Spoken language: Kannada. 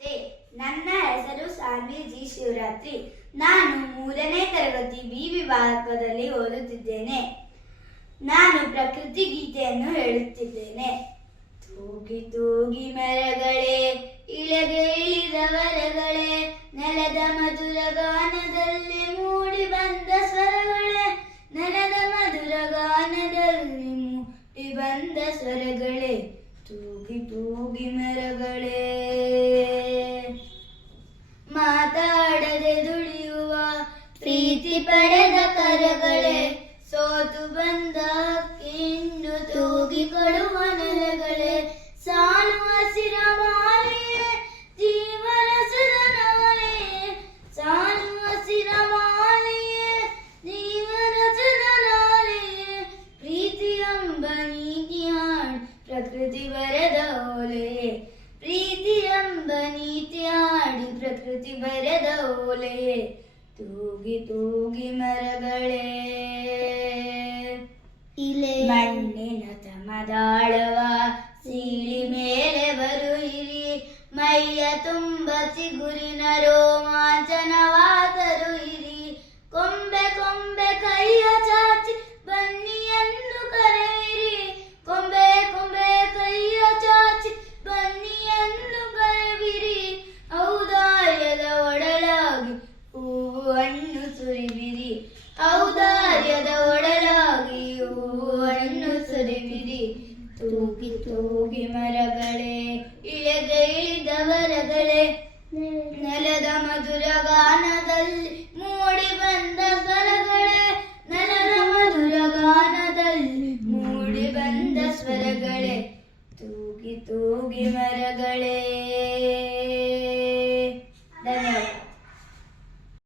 ನಮಸ್ತೆ ನನ್ನ ಹೆಸರು ಸಾನ್ವಿ ಜಿ ಶಿವರಾತ್ರಿ. ನಾನು ಮೂರನೇ ತರಗತಿ ಬಿ ವಿಭಾಗದಲ್ಲಿ ಓದುತ್ತಿದ್ದೇನೆ. ನಾನು ಪ್ರಕೃತಿ ಗೀತೆಯನ್ನು ಹೇಳುತ್ತಿದ್ದೇನೆ. ತೂಗಿ ತೂಗಿ ಮರಗಳೇ ಇಳಗೆ ಇಳಿದ ಮರಗಳೇ, ನೆಲದ ಮಧುರ ಗಾನದಲ್ಲಿ ಮೂಡಿ ಬಂದ ಸ್ವರಗಳೇ, ನೆಲದ ಮಧುರ ಗಾನದಲ್ಲಿ ಮೂಡಿ ಬಂದ ಸ್ವರಗಳೇ. ತೂಗಿ ತೂಗಿ ಮರಗಳೇ ಪ್ರೀತಿ ಪಡೆದ ಕರಗಳೇ, ಸೋತು ಬಂದ ಕಿಂಡು ತೂಗಿ ಕೊಡುವ ನೆಲಗಳೇ ಸಾಲು ಹಸಿರ ಪ್ರೀತಿ ಪ್ರಕೃತಿ ಬರೆದ ಪ್ರೀತಿ ಎಂಬ ನೀತಿ ಪ್ರಕೃತಿ ಬರೆದ ತೂಗಿ ತೂಗಿ ಮರಗಳೇ. ಇಲೆ. ಮಣ್ಣಿನ ತಮದಾಳವ ಸೀಳಿ ಮೇಲೆ ಬರುಯಿರಿ ಮೈಯ ತುಂಬ ಚಿಗುರಿನ ಹೂವನ್ನು ಸುರಿವಿರಿ. ಔದಾರ್ಯದ ಒಡಲಾಗಿ ಹೂವನ್ನು ಸುರಿವಿರಿ. ತೂಗಿ ತೂಗಿ ಮರಗಳೇ, ಇಳೆದ ಇಳಿದವರಗಳೇ ನೆಲದ ಮಧುರ ಗಾನದಲ್ಲಿ ಮೂಡಿ ಬಂದ ಸ್ವರಗಳೇ, ನೆಲದ ಮಧುರ ಗಾನದಲ್ಲಿ ಮೂಡಿ ಬಂದ ಸ್ವರಗಳೇ ತೂಗಿ ತೂಗಿ ಮರಗಳೇ.